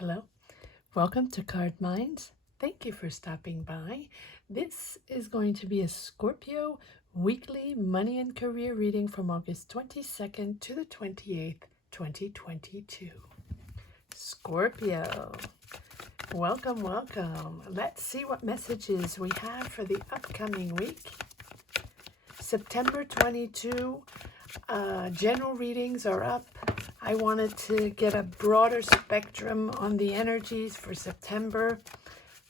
Hello, welcome to Card Minds. Thank you for stopping by. This is going to be a Scorpio weekly money and career reading from August 22nd to the 28th, 2022. Scorpio, welcome, welcome. Let's see what messages we have for the upcoming week. September 22, general readings are up. I wanted to get a broader spectrum on the energies for September.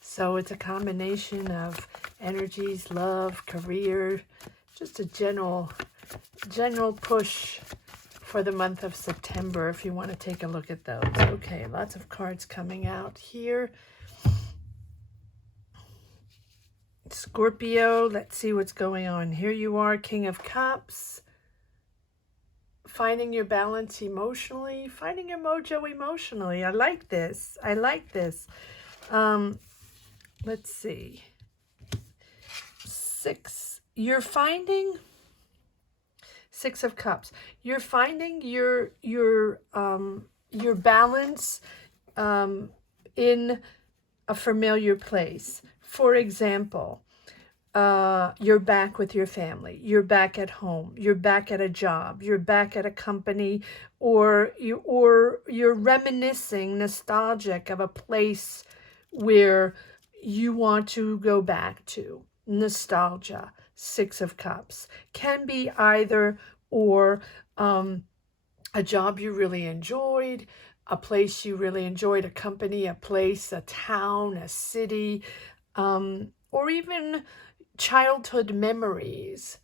So it's a combination of energies, love, career, just a general push for the month of September if you want to take a look at those. Okay, lots of cards coming out here. Scorpio, let's see what's going on. Here you are, King of Cups. Finding your balance emotionally, finding your mojo emotionally. I like this. I like this. Let's see. 6. You're finding 6 of Cups. You're finding your balance in a familiar place. For example, you're back with your family, you're back at home, you're back at a job, you're back at a company, or you're reminiscing, nostalgic of a place where you want to go back to. Nostalgia, 6 of Cups. Can be either or, a job you really enjoyed, a place you really enjoyed, a company, a place, a town, a city, or even childhood memories,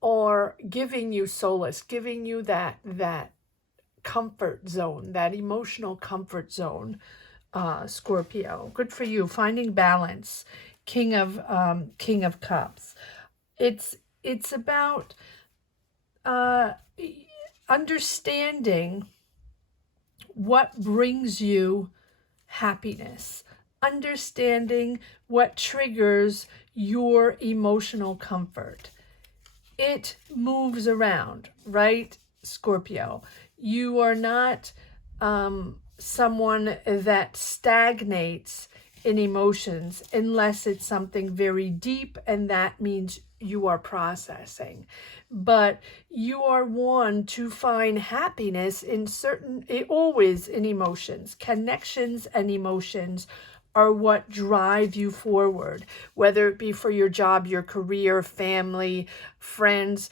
or giving you solace, giving you that comfort zone, that emotional comfort zone. Scorpio, good for you. Finding balance, King of Cups. It's about understanding what brings you happiness, understanding what triggers your emotional comfort. It moves around, right, Scorpio? You are not someone that stagnates in emotions unless it's something very deep, and that means you are processing. But you are one to find happiness in always in emotions. Connections and emotions are what drive you forward, whether it be for your job, your career, family, friends.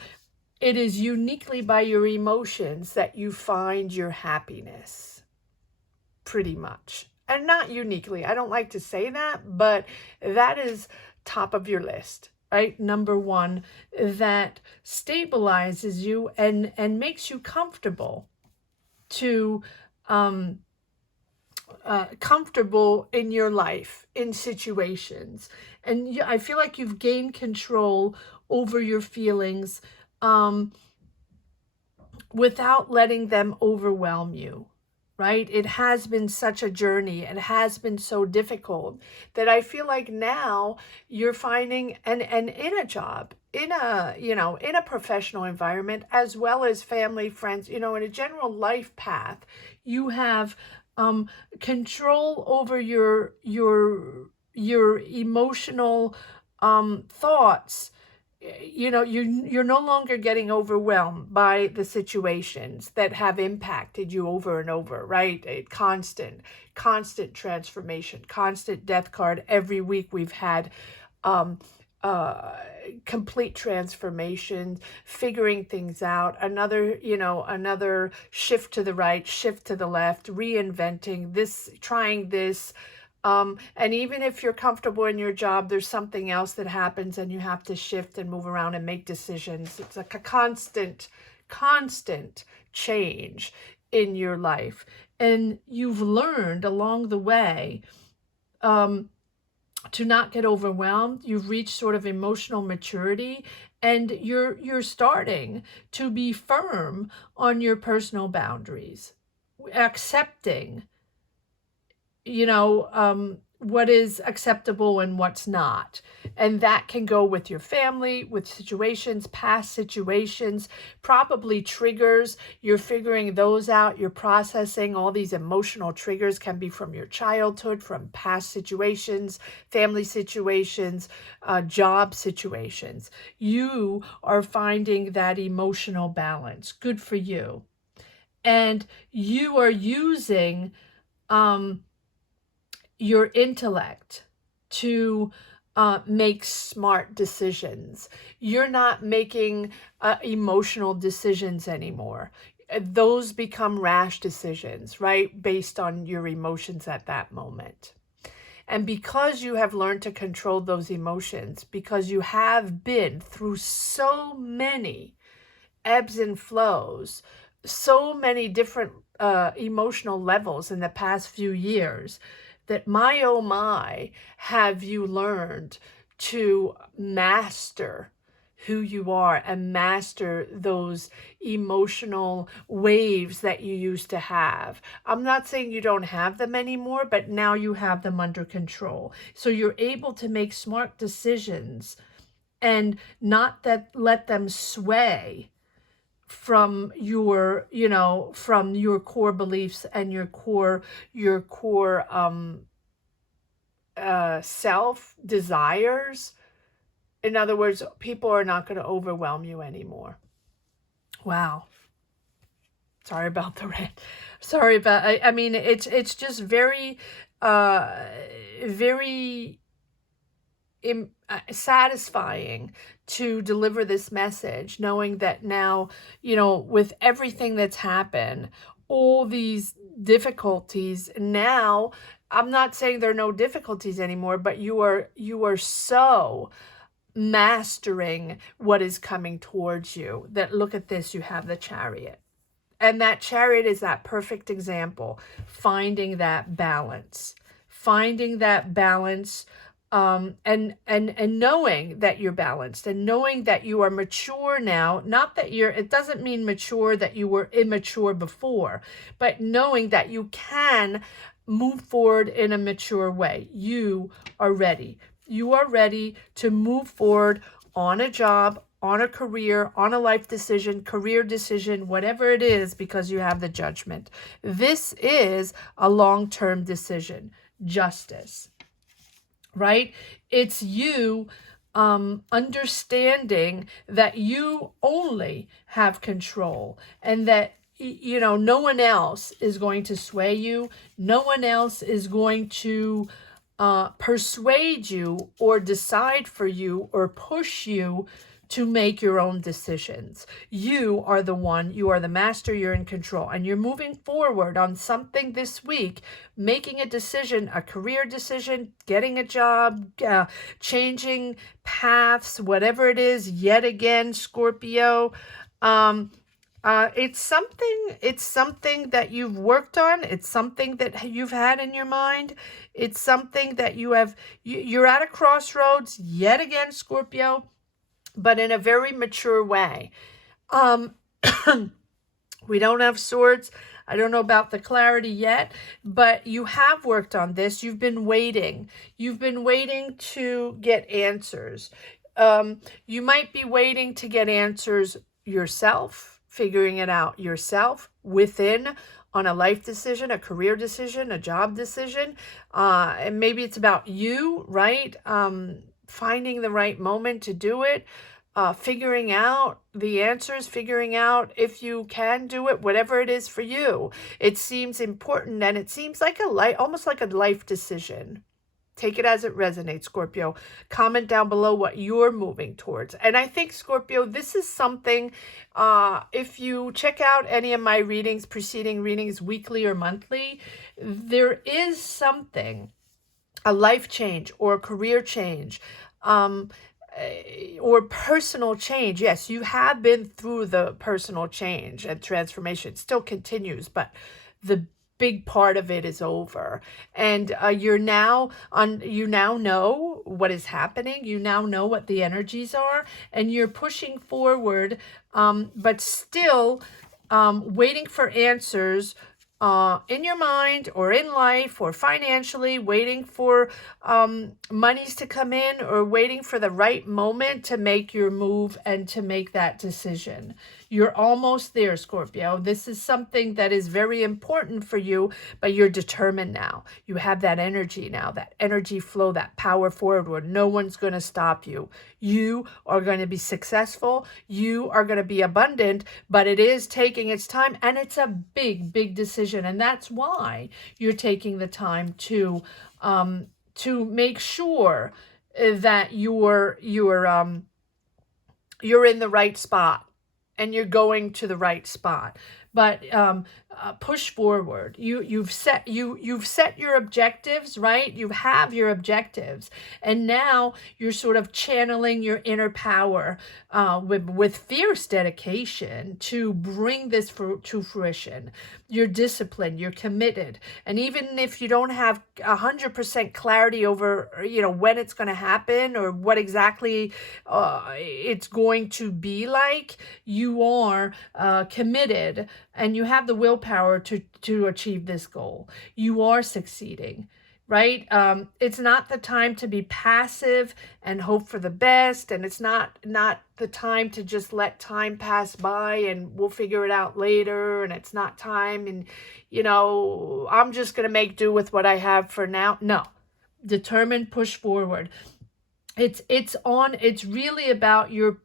It is uniquely by your emotions that you find your happiness, pretty much. And not uniquely, I don't like to say that, but that is top of your list, right? Number one, that stabilizes you and makes you comfortable to comfortable in your life, in situations. And I feel like you've gained control over your feelings without letting them overwhelm you, right? It has been such a journey. It has been so difficult that I feel like now you're finding, and in a job, in a professional environment, as well as family, friends, in a general life path, you have control over your emotional thoughts. You're no longer getting overwhelmed by the situations that have impacted you over and over, right? A constant transformation, constant death card. Every week we've had complete transformation, figuring things out, another shift to the right, shift to the left, reinventing this, trying this. And even if you're comfortable in your job, there's something else that happens and you have to shift and move around and make decisions. It's like a constant change in your life. And you've learned along the way to not get overwhelmed. You've reached sort of emotional maturity, and you're starting to be firm on your personal boundaries, accepting acceptable and what's not. And that can go with your family, with situations, past situations, probably triggers. You're figuring those out. You're processing. All these emotional triggers can be from your childhood, from past situations, family situations, job situations. You are finding that emotional balance. Good for you. And you are using your intellect to make smart decisions. You're not making emotional decisions anymore. Those become rash decisions, right? Based on your emotions at that moment. And because you have learned to control those emotions, because you have been through so many ebbs and flows, so many different emotional levels in the past few years, that my oh my, have you learned to master who you are and master those emotional waves that you used to have. I'm not saying you don't have them anymore, but now you have them under control. So you're able to make smart decisions and not let them sway from your, from your core beliefs and your core self desires. In other words, people are not going to overwhelm you anymore. Wow. Sorry about the rant. Sorry about, I mean, it's just very, very satisfying to deliver this message, knowing that now, with everything that's happened, all these difficulties, now, I'm not saying there are no difficulties anymore, but you are so mastering what is coming towards you that, look at this, you have the Chariot. And that Chariot is that perfect example, finding that balance, and knowing that you're balanced, and knowing that you are mature now. Not that it doesn't mean mature that you were immature before, but knowing that you can move forward in a mature way. You are ready. You are ready to move forward on a job, on a career, on a life decision, career decision, whatever it is, because you have the Judgment. This is a long-term decision. Justice. Right? It's you understanding that you only have control, and that no one else is going to sway you. No one else is going to persuade you or decide for you or push you to make your own decisions. You are the one, you are the master, you're in control, and you're moving forward on something this week, making a decision, a career decision, getting a job, changing paths, whatever it is, yet again, Scorpio. It's something that you've worked on. It's something that you've had in your mind. It's something that you're at a crossroads yet again, Scorpio, but in a very mature way. We don't have swords. I don't know about the clarity yet, but you have worked on this. You've been waiting. You've been waiting to get answers. You might be waiting to get answers yourself, figuring it out yourself within, on a life decision, a career decision, a job decision. And maybe it's about you, right? Finding the right moment to do it, figuring out the answers, figuring out if you can do it, whatever it is for you. It seems important, and it seems like almost like a life decision. Take it as it resonates, Scorpio. Comment down below what you're moving towards. And I think, Scorpio, this is something, if you check out any of my readings, preceding readings, weekly or monthly, there is something, a life change or a career change, or personal change. Yes, you have been through the personal change and transformation. It still continues, but the big part of it is over, and you now know what is happening. You now know what the energies are, and you're pushing forward, but still waiting for answers in your mind or in life or financially, waiting for monies to come in or waiting for the right moment to make your move and to make that decision. You're almost there, Scorpio. This is something that is very important for you, but you're determined now. You have that energy now, that energy flow, that power forward where no one's going to stop you. You are going to be successful. You are going to be abundant, but it is taking its time, and it's a big, big decision. And that's why you're taking the time to make sure that you're in the right spot and you're going to the right spot. But push forward. You've set your objectives, right? You have your objectives, and now you're sort of channeling your inner power with fierce dedication to bring this to fruition. You're disciplined. You're committed, and even if you don't have 100% clarity over when it's going to happen or what exactly it's going to be like, you are committed. And you have the willpower to achieve this goal. You are succeeding, right? It's not the time to be passive and hope for the best. And it's not the time to just let time pass by and we'll figure it out later. And it's not time. And, I'm just going to make do with what I have for now. No, determined, push forward. It's really about your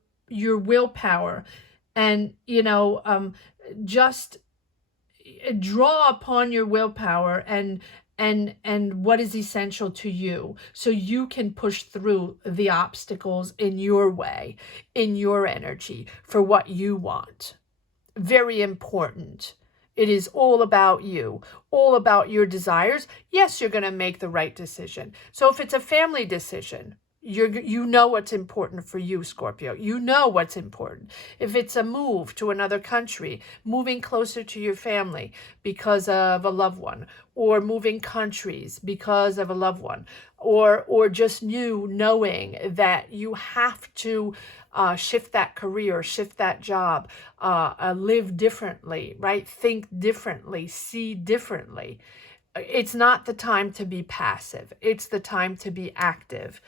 willpower. And, just draw upon your willpower and what is essential to you so you can push through the obstacles in your way, in your energy for what you want. Very important. It is all about you, all about your desires. Yes, you're going to make the right decision. So if it's a family decision, you know what's important for you, Scorpio. You know what's important. If it's a move to another country, moving closer to your family because of a loved one, or moving countries because of a loved one, or just you knowing that you have to shift that career, shift that job, live differently, right? Think differently, see differently. It's not the time to be passive. It's the time to be active.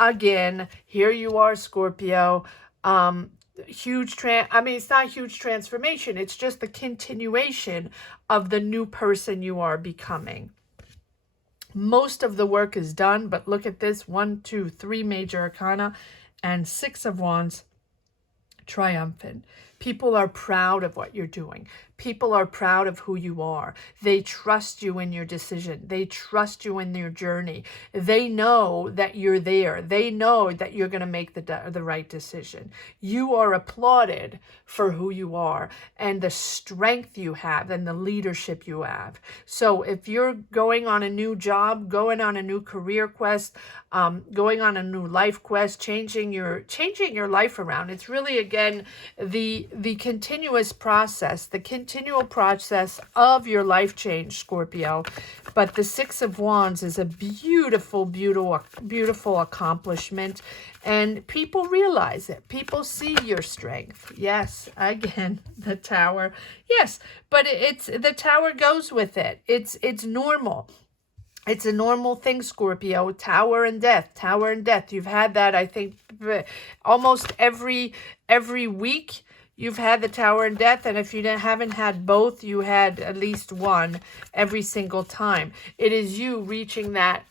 Again, here you are, Scorpio. It's not a huge transformation. It's just the continuation of the new person you are becoming. Most of the work is done, but look at this. 1, 2, 3 major arcana and 6 of Wands, triumphant. People are proud of what you're doing. People are proud of who you are. They trust you in your decision. They trust you in your journey. They know that you're there. They know that you're going to make the right decision. You are applauded for who you are and the strength you have and the leadership you have. So if you're going on a new job, going on a new career quest, going on a new life quest, changing your life around, it's really, again, the continuous process, the continual process of your life change, Scorpio. But the 6 of Wands is a beautiful, beautiful, beautiful accomplishment. And people realize it. People see your strength. Yes, again, the Tower. Yes, but the Tower goes with it. It's normal. It's a normal thing, Scorpio. Tower and death, Tower and death. You've had that, I think, almost every week. You've had the Tower and death, and if you haven't had both, you had at least one every single time. It is you reaching that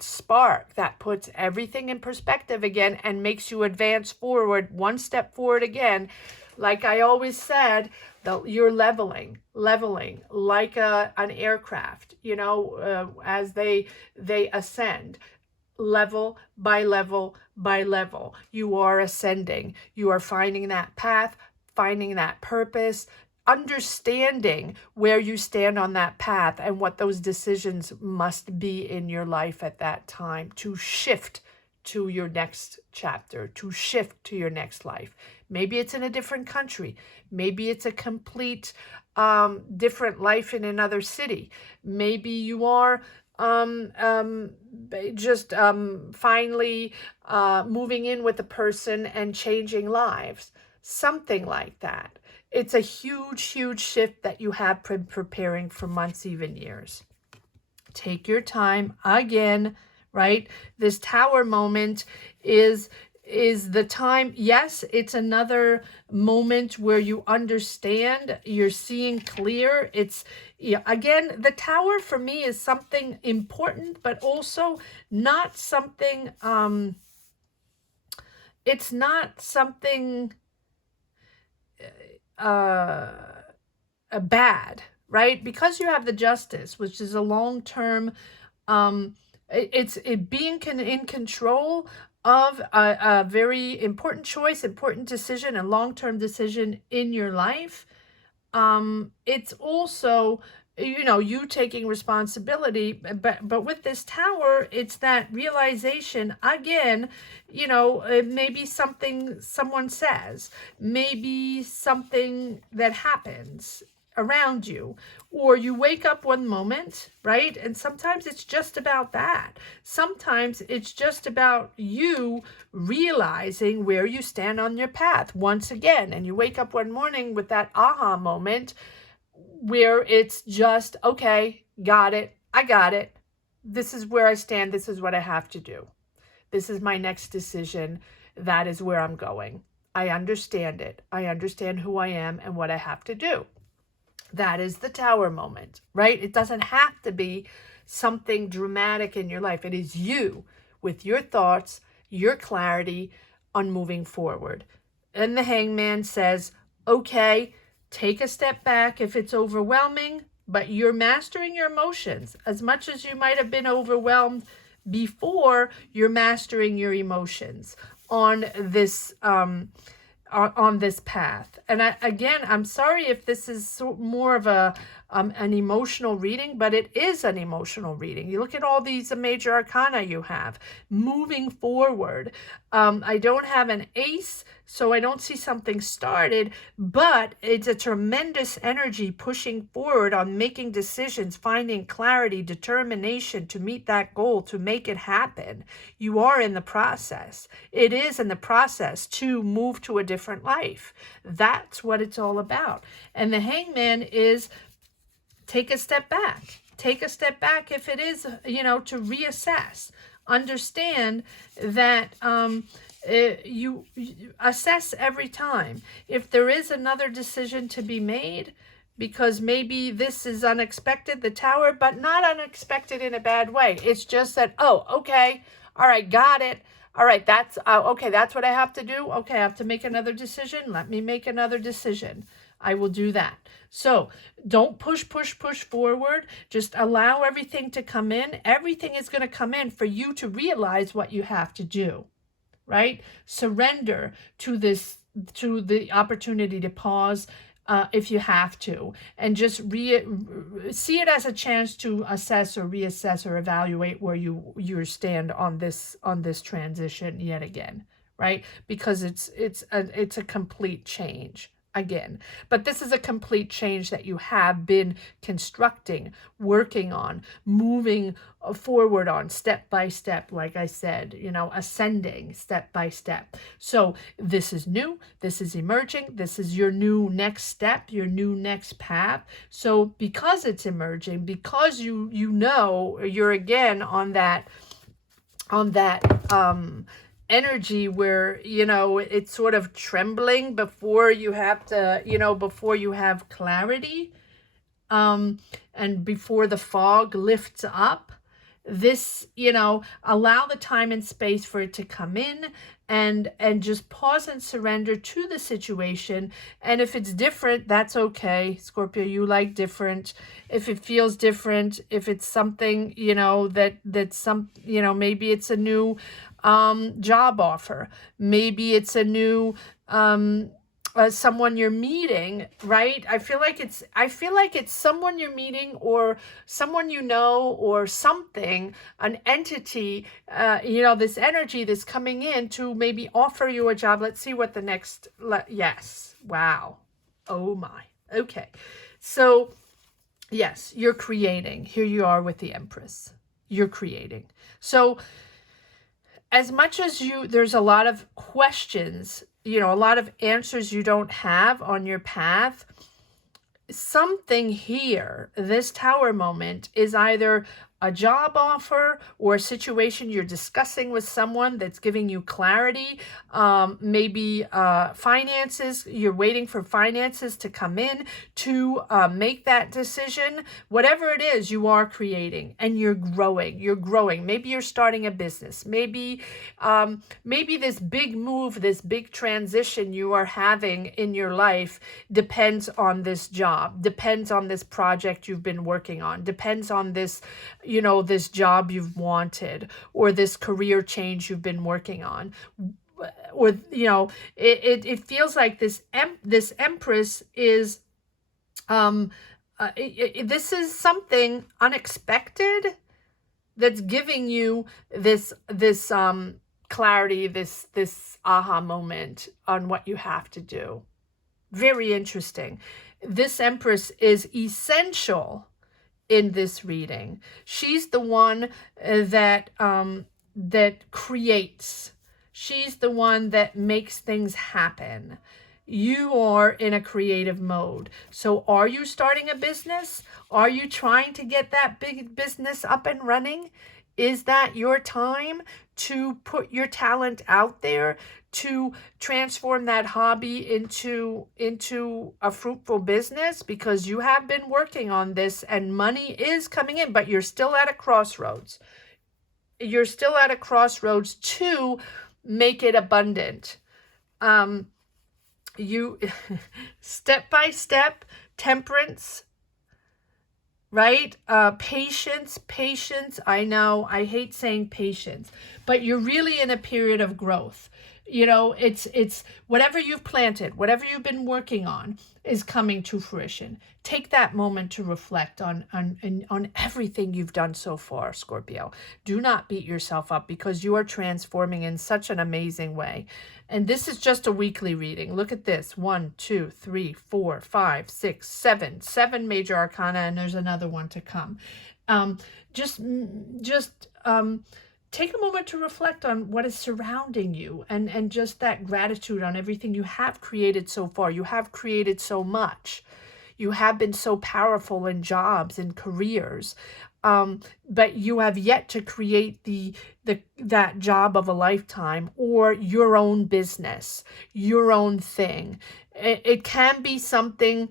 spark that puts everything in perspective again and makes you advance forward, one step forward again. Like I always said, you're leveling like an aircraft, as they ascend. Level by level by level. You are ascending. You are finding that path, finding that purpose, understanding where you stand on that path and what those decisions must be in your life at that time to shift to your next chapter, to shift to your next life. Maybe it's in a different country. Maybe it's a complete different life in another city. Maybe you are just finally moving in with a person and changing lives. Something like that. It's a huge, huge shift that you have been preparing for months, even years. Take your time again, right? This Tower moment is the time. Yes, it's another moment where you understand, you're seeing clear. It's, yeah, again, the Tower for me is something important, but also not something, it's not something bad, right? Because you have the Justice, which is a long-term, it's being in control of a very important choice, important decision, and long-term decision in your life. It's also, you know, you taking responsibility, but with this Tower, it's that realization again, you know, maybe something someone says, maybe something that happens around you, or you wake up one moment, right? And sometimes it's just about that. Sometimes it's just about you realizing where you stand on your path once again, and you wake up one morning with that aha moment where it's just, okay, got it, I got it, this is where I stand, this is what I have to do, this is my next decision, that is where I'm going, I understand it, I understand who I am and what I have to do. That is the Tower moment, right? It doesn't have to be something dramatic in your life. It is you with your thoughts, your clarity on moving forward. And the Hangman says, okay, take a step back if it's overwhelming, but you're mastering your emotions. As much as you might have been overwhelmed before, you're mastering your emotions on this path. And again, I'm sorry if this is more of an emotional reading, but it is an emotional reading. You look at all these major arcana you have moving forward. I don't have an ace, so I don't see something started, but it's a tremendous energy pushing forward on making decisions, finding clarity, determination to meet that goal, to make it happen. You are in the process. It is in the process to move to a different life. That's what it's all about. And the Hangman is, take a step back. Take a step back if it is, you know, to reassess. Understand that you assess every time. If there is another decision to be made, because maybe this is unexpected, the Tower, but not unexpected in a bad way. It's just that, oh, okay, all right, got it. All right, that's, okay, that's what I have to do. Okay, I have to make another decision. Let me make another decision. I will do that. So don't push forward. Just allow everything to come in. Everything is going to come in for you to realize what you have to do, right? Surrender to this, to the opportunity to pause if you have to, and just see it as a chance to assess or reassess or evaluate where you stand on this transition yet again, right? Because it's a complete change again. But this is a complete change that you have been constructing, working on, moving forward on step by step, like I said, you know, ascending step by step. So this is new, this is emerging, this is your new next step, your new next path. So because it's emerging, because you know you're again on that energy where, you know, it's sort of trembling before you have to, you know, before you have clarity, and before the fog lifts up. This, you know, allow the time and space for it to come in, and just pause and surrender to the situation. And if it's different, that's okay. Scorpio, you like different. If it feels different, if it's something, you know, that's some, you know, maybe it's a new job offer, maybe it's a new someone you're meeting, right? I feel like it's someone you're meeting, or someone you know, or something, an entity, you know, this energy that's coming in to maybe offer you a job. Let's see what the next, yes, wow, oh my, okay. So yes, you're creating. Here you are with the Empress. You're creating. So as much as there's a lot of questions a lot of answers you don't have on your path. Something here, this Tower moment, is either a job offer or a situation you're discussing with someone that's giving you clarity. Maybe finances, you're waiting for finances to come in to make that decision. Whatever it is, you are creating and you're growing. You're growing. Maybe you're starting a business. Maybe this big move, this big transition you are having in your life depends on this job, depends on this project you've been working on, depends on this, this job you've wanted, or this career change you've been working on. Or, it feels like this Empress is, this is something unexpected that's giving you this clarity, this aha moment on what you have to do. Very interesting. This Empress is essential in this reading. She's the one that creates. She's the one that makes things happen. You are in a creative mode. So are you starting a business? Are you trying to get that big business up and running? Is that your time to put your talent out there, to transform that hobby into a fruitful business? Because you have been working on this and money is coming in, but you're still at a crossroads. You're still at a crossroads to make it abundant. You step by step, temperance, right? Patience. I know, I hate saying patience, but you're really in a period of growth. It's whatever you've planted, whatever you've been working on is coming to fruition. Take that moment to reflect on everything you've done so far, Scorpio. Do not beat yourself up, because you are transforming in such an amazing way. And this is just a weekly reading. Look at this. 1, 2, 3, 4, 5, 6, 7. 7 major arcana, and there's another one to come. Just take a moment to reflect on what is surrounding you, and just that gratitude on everything you have created so far. You have created so much. You have been so powerful in jobs and careers, but you have yet to create that job of a lifetime, or your own business, your own thing. It can be something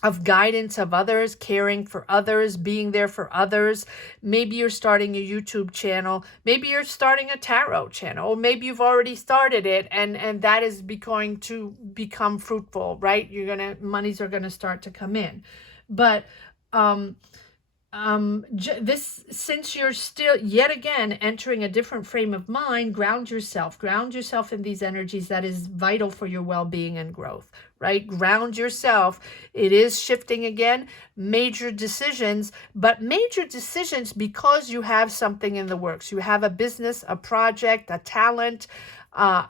of guidance of others, caring for others, being there for others. Maybe you're starting a YouTube channel. Maybe you're starting a tarot channel, or maybe you've already started it and that is going to become fruitful, right? Monies are gonna start to come in. But since you're still yet again entering a different frame of mind, ground yourself in these energies. That is vital for your well-being and growth, right? Ground yourself. It is shifting again, major decisions, but major decisions because you have something in the works. You have a business, a project, a talent,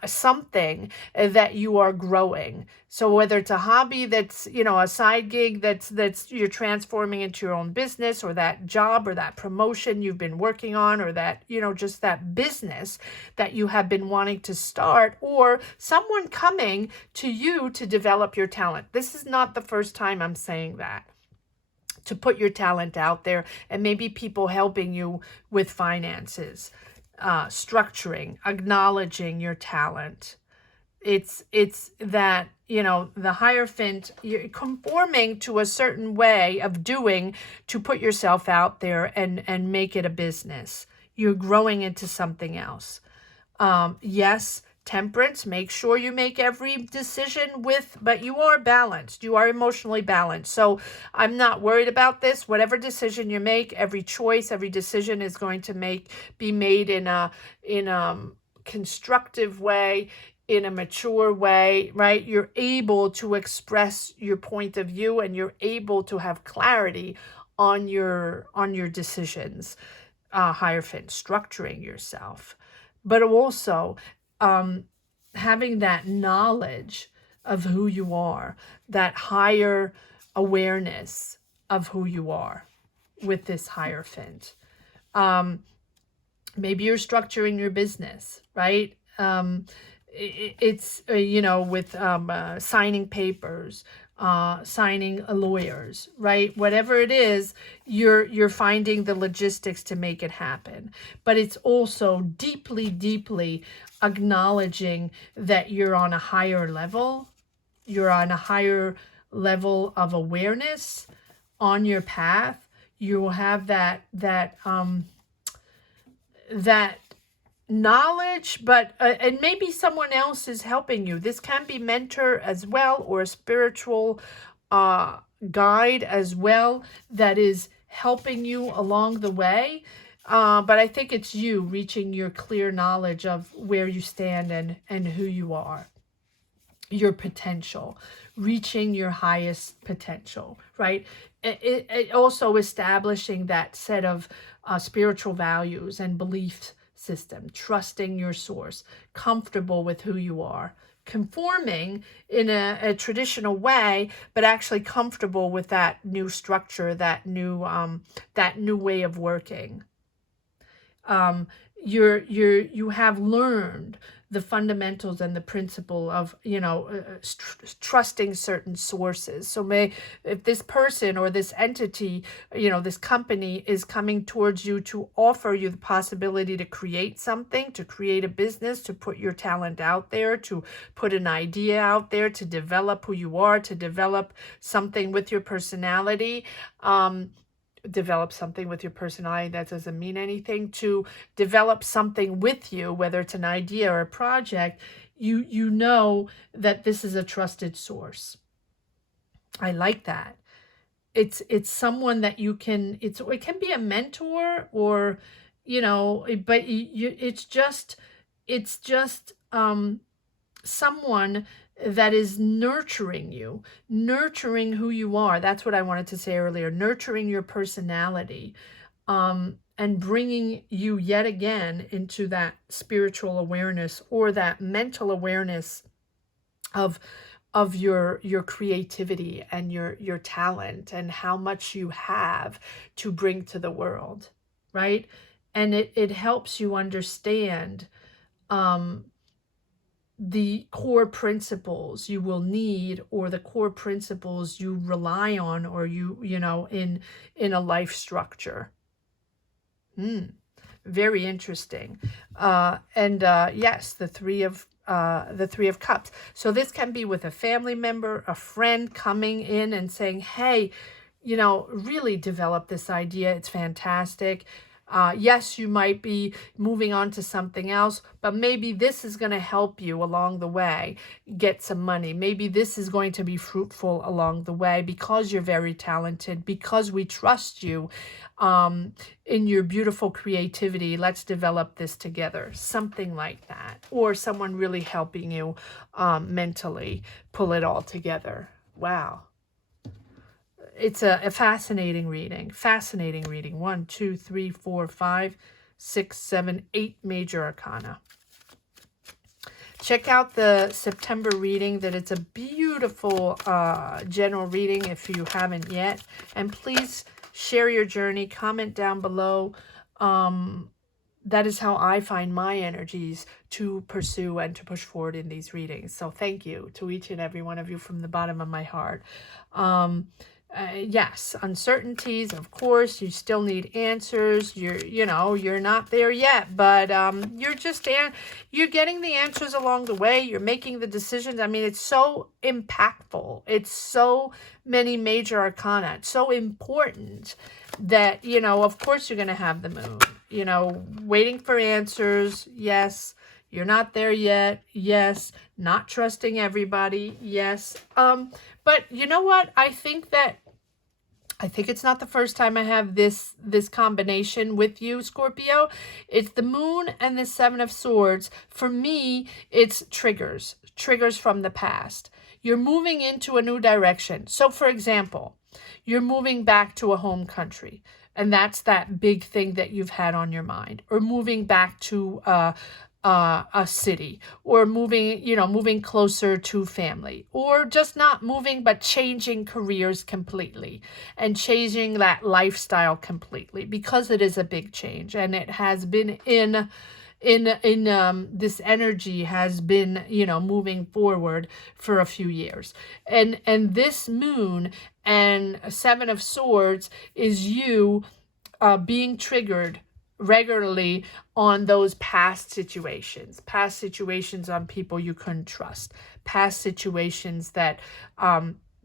something that you are growing. So whether it's a hobby that's, a side gig that's you're transforming into your own business, or that job or that promotion you've been working on, or that, just that business that you have been wanting to start, or someone coming to you to develop your talent. This is not the first time I'm saying that. To put your talent out there, and maybe people helping you with finances. Structuring, acknowledging your talent. It's that, the Hierophant, you're conforming to a certain way of doing to put yourself out there and make it a business. You're growing into something else. Yes, temperance, make sure you make every decision but you are balanced. You are emotionally balanced. So I'm not worried about this. Whatever decision you make, every choice, every decision is going to be made in a constructive way, in a mature way, right? You're able to express your point of view, and you're able to have clarity on your decisions. Hierophant, structuring yourself, but also having that knowledge of who you are, that higher awareness of who you are with this Hierophant. Maybe you're structuring your business, right? it's, you know, with signing papers, signing lawyers, right? Whatever it is, you're finding the logistics to make it happen. But it's also deeply, deeply acknowledging that you're on a higher level. You're on a higher level of awareness on your path. You will have that knowledge, but and maybe someone else is helping you. This can be mentor as well, or a spiritual guide as well that is helping you along the way. But I think it's you reaching your clear knowledge of where you stand and who you are, your potential, reaching your highest potential, right? It also establishing that set of spiritual values and beliefs system, trusting your source, comfortable with who you are, conforming in a traditional way, but actually comfortable with that new structure, that new way of working. You have learned the fundamentals and the principle of, you know, trusting certain sources. So if this person or this entity, you know, this company is coming towards you to offer you the possibility to create something, to create a business, to put your talent out there, to put an idea out there, to develop who you are, to develop something with your personality, develop something with your personality, that doesn't mean anything, to develop something with you, whether it's an idea or a project, you know that this is a trusted source. I like that. It's someone that you can, it can be a mentor, or, you know, but it's just someone that is nurturing you, nurturing who you are. That's what I wanted to say earlier, nurturing your personality, and bringing you yet again into that spiritual awareness, or that mental awareness of your creativity and your talent, and how much you have to bring to the world, right? And it helps you understand the core principles you will need, or the core principles you rely on, or you know, in a life structure. Very interesting. Yes, the three of cups. So this can be with a family member, a friend coming in and saying, hey, you know, really develop this idea. It's fantastic. Yes, you might be moving on to something else, but maybe this is going to help you along the way get some money. Maybe this is going to be fruitful along the way because you're very talented, because we trust you in your beautiful creativity. Let's develop this together. Something like that. Or someone really helping you mentally pull it all together. Wow. It's a fascinating reading. Fascinating reading. 1, 2, 3, 4, 5, 6, 7, 8 major arcana. Check out the September reading. That it's a beautiful general reading if you haven't yet. And please share your journey. Comment down below. That is how I find my energies to pursue and to push forward in these readings. So thank you to each and every one of you from the bottom of my heart. Yes, uncertainties, of course, you still need answers. You're not there yet, but you're getting the answers along the way. You're making the decisions. I mean, it's so impactful. It's so many major arcana. It's so important that, of course you're going to have the moon, waiting for answers. Yes. You're not there yet. Yes. Not trusting everybody. Yes. But you know what? I think it's not the first time I have this combination with you, Scorpio. It's the moon and the 7 of swords. For me, it's triggers from the past. You're moving into a new direction. So for example, you're moving back to a home country, and that's that big thing that you've had on your mind, or moving back to a city, or moving closer to family, or just not moving, but changing careers completely and changing that lifestyle completely, because it is a big change, and it has been in in this energy has been, you know, moving forward for a few years. And this moon and Seven of Swords is you being triggered regularly on those past situations on people you couldn't trust, past situations that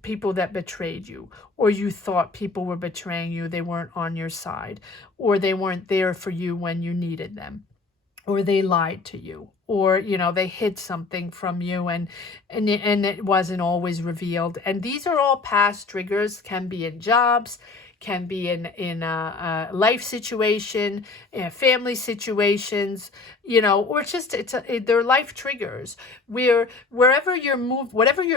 people that betrayed you, or you thought people were betraying you, they weren't on your side, or they weren't there for you when you needed them, or they lied to you, or, you know, they hid something from you and it wasn't always revealed. And these are all past triggers, can be in jobs, can be in a life situation, in family situations, you know, or it's just they're life triggers where whatever you're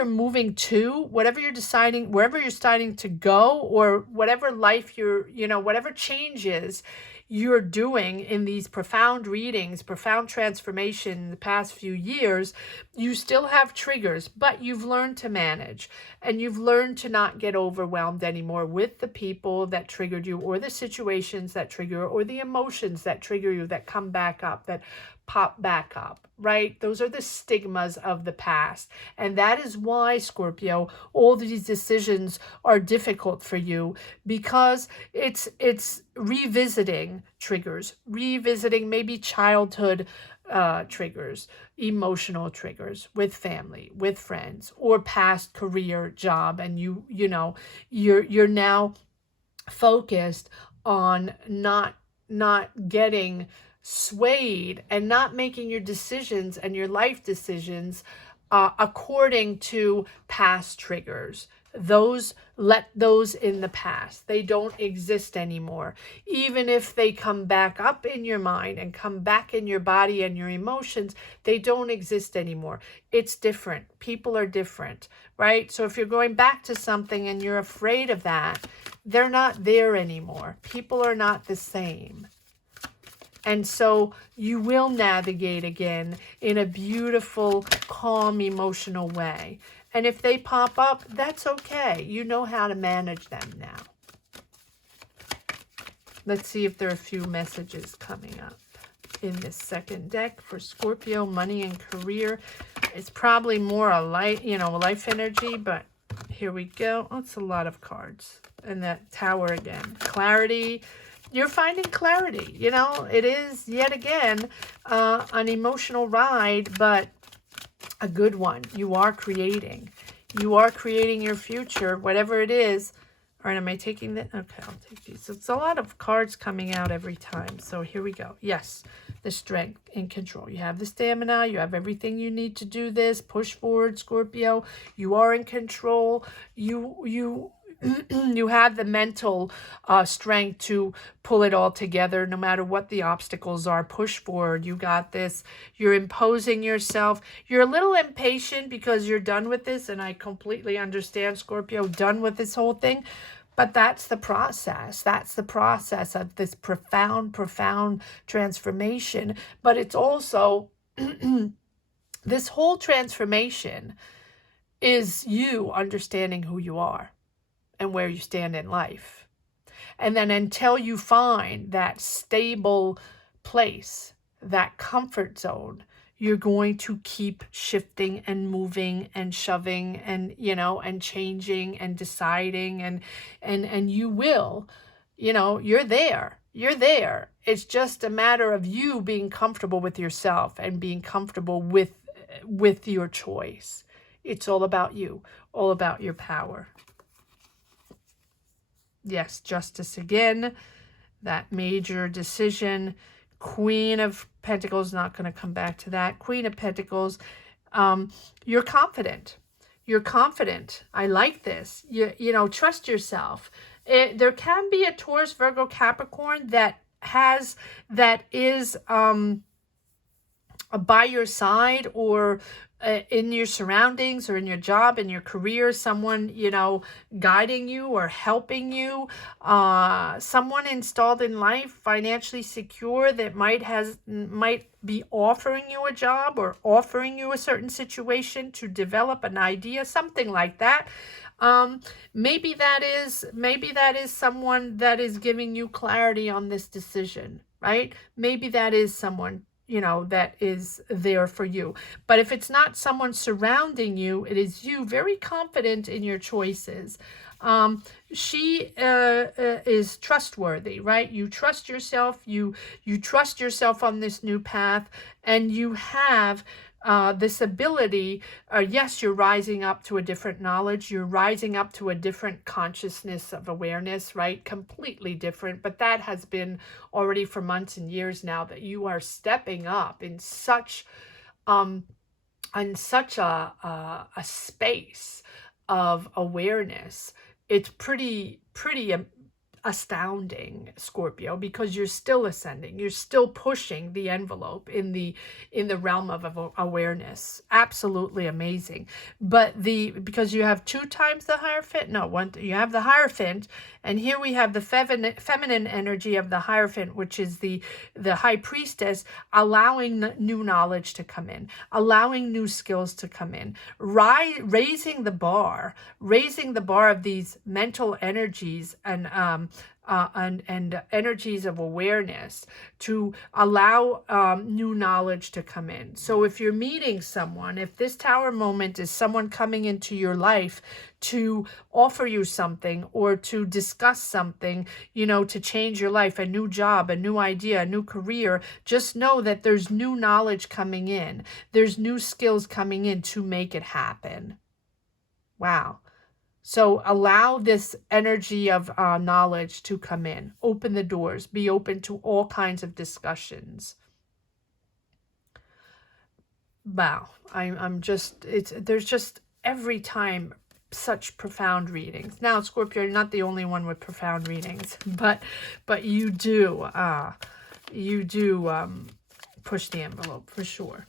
moving to, whatever you're deciding, wherever you're starting to go, or whatever life you're, you know, whatever changes you're doing in these profound readings, profound transformation in the past few years, you still have triggers, but you've learned to manage, and you've learned to not get overwhelmed anymore with the people that triggered you, or the situations that trigger, or the emotions that trigger you, that come back up, that pop back up, right? Those are the stigmas of the past. And that is why, Scorpio, all these decisions are difficult for you, because it's revisiting triggers, revisiting maybe childhood triggers, emotional triggers with family, with friends, or past career, job, and you know, you're now focused on not getting swayed and not making your decisions and your life decisions according to past triggers. Let those in the past. They don't exist anymore. Even if they come back up in your mind and come back in your body and your emotions, they don't exist anymore. It's different. People are different, right? So if you're going back to something and you're afraid of that, they're not there anymore. People are not the same. And so you will navigate again in a beautiful, calm, emotional way. And if they pop up, that's okay. You know how to manage them now. Let's see if there are a few messages coming up in this second deck for Scorpio, money and career. It's probably more a light, you know, life energy, but here we go. Oh, it's a lot of cards. And that Tower again. Clarity. You're finding clarity, you know, it is yet again an emotional ride, but a good one. You are creating your future, whatever it is. All right, am I taking that? Okay, I'll take these. It's a lot of cards coming out every time. So here we go. Yes, the strength and control. You have the stamina. You have everything you need to do this. Push forward, Scorpio. You are in control. You have the mental strength to pull it all together no matter what the obstacles are. Push forward. You got this. You're imposing yourself. You're a little impatient because you're done with this, and I completely understand, Scorpio, done with this whole thing. But that's the process. That's the process of this profound, profound transformation. But it's also this whole transformation is you understanding who you are and where you stand in life. And then until you find that stable place, that comfort zone, you're going to keep shifting and moving and shoving and, you know, and changing and deciding and you will, you know, you're there. You're there. It's just a matter of you being comfortable with yourself and being comfortable with your choice. It's all about you, all about your power. Yes, justice again, that major decision. Queen of Pentacles, not going to come back to that. Queen of Pentacles, you're confident. You're confident. I like this. You know, trust yourself. There can be a Taurus, Virgo, Capricorn that is by your side, or in your surroundings, or in your job, in your career, someone, you know, guiding you or helping you, someone installed in life, financially secure, that might be offering you a job or offering you a certain situation to develop an idea, something like that. Maybe that is someone that is giving you clarity on this decision, right? Maybe that is someone you know, that is there for you. But if it's not someone surrounding you, it is you, very confident in your choices. She is trustworthy, right? You trust yourself. You trust yourself on this new path, and you have this ability. Yes, you're rising up to a different knowledge. You're rising up to a different consciousness of awareness, right? Completely different. But that has been already for months and years now, that you are stepping up in such a space of awareness. It's pretty astounding, Scorpio, because you're still ascending. You're still pushing the envelope in the realm of awareness. Absolutely amazing. But because you have 2 times the Hierophant, no, one, you have the Hierophant, and here we have the feminine energy of the Hierophant, which is the High Priestess, allowing new knowledge to come in, allowing new skills to come in, raising the bar of these mental energies and energies of awareness to allow new knowledge to come in. So if you're meeting someone, if this Tower moment is someone coming into your life to offer you something or to discuss something, you know, to change your life, a new job, a new idea, a new career, just know that there's new knowledge coming in. There's new skills coming in to make it happen. Wow. So allow this energy of knowledge to come in. Open the doors. Be open to all kinds of discussions. Wow. There's just every time such profound readings. Now, Scorpio, you're not the only one with profound readings, but you do push the envelope for sure.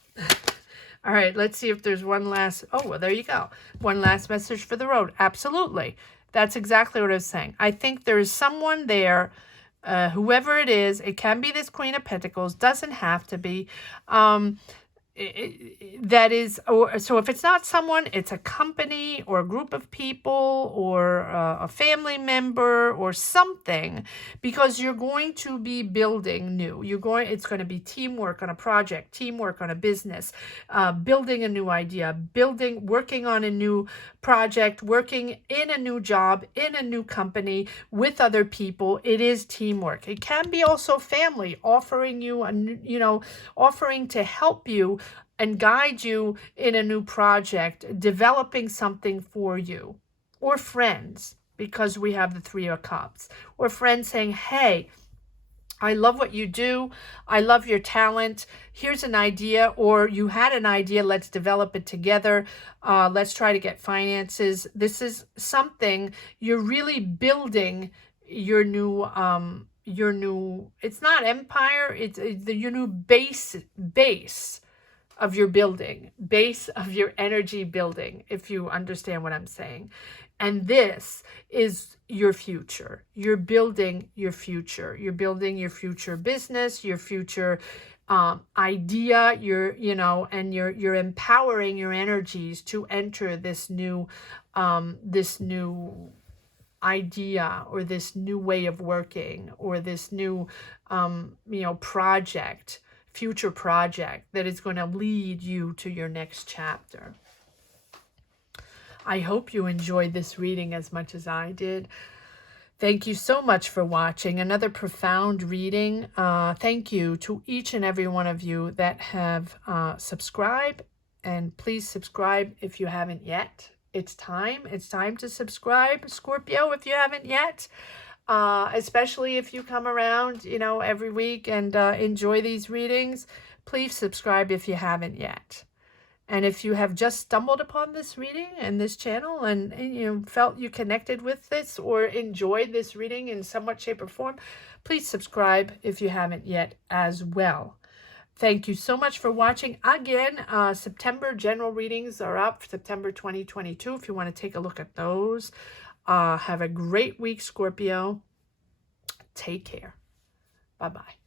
All right, let's see if there's one last... Oh, well, there you go. One last message for the road. Absolutely. That's exactly what I was saying. I think there is someone there, whoever it is. It can be this Queen of Pentacles. Doesn't have to be. That is, so if it's not someone, it's a company or a group of people or a family member or something, because you're going to be building new. It's going to be teamwork on a project, teamwork on a business, building a new idea, working on a new project, working in a new job, in a new company with other people. It is teamwork. It can be also family offering you, offering to help you and guide you in a new project, developing something for you. Or friends, because we have the 3 of Cups. Or friends saying, hey, I love what you do. I love your talent. Here's an idea, or you had an idea. Let's develop it together. Let's try to get finances. This is something you're really building your new, it's not empire. It's your new base of your building, base of your energy building, if you understand what I'm saying. And this is your future. You're building your future. You're building your future business, your future idea, and you're empowering your energies to enter this new idea, or this new way of working, or this new future project that is going to lead you to your next chapter. I hope you enjoyed this reading as much as I did. Thank you so much for watching another profound reading. Thank you to each and every one of you that have subscribed, and please subscribe if you haven't yet. It's time to subscribe, Scorpio, if you haven't yet. Especially if you come around, every week and enjoy these readings. Please subscribe if you haven't yet. And if you have just stumbled upon this reading and this channel and you felt you connected with this or enjoyed this reading in somewhat shape or form, please subscribe if you haven't yet as well. Thank you so much for watching. Again, September general readings are up, September 2022, if you want to take a look at those. Have a great week, Scorpio. Take care. Bye-bye.